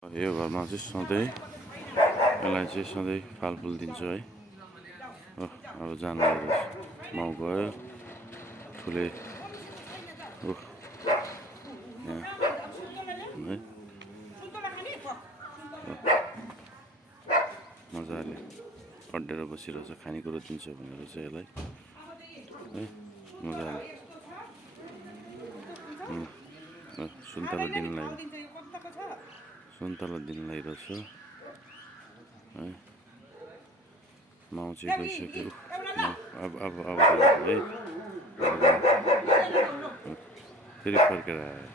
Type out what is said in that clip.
यो घरमा चाहिँ सधैँ यसलाई चाहिँ सधैँ फलफुल दिन्छु है। अब जान लाग्दैछ माउ गयो ठुले यहाँ है मजाले अड्डेर बसिरहेछ खानेकुरो दिन्छु भनेर चाहिँ यसलाई है मजाले सुन्तला दिन लागिरहेछ है। माउ चाहिँ गइसक्यो अब है फेरि फर्केर आयो।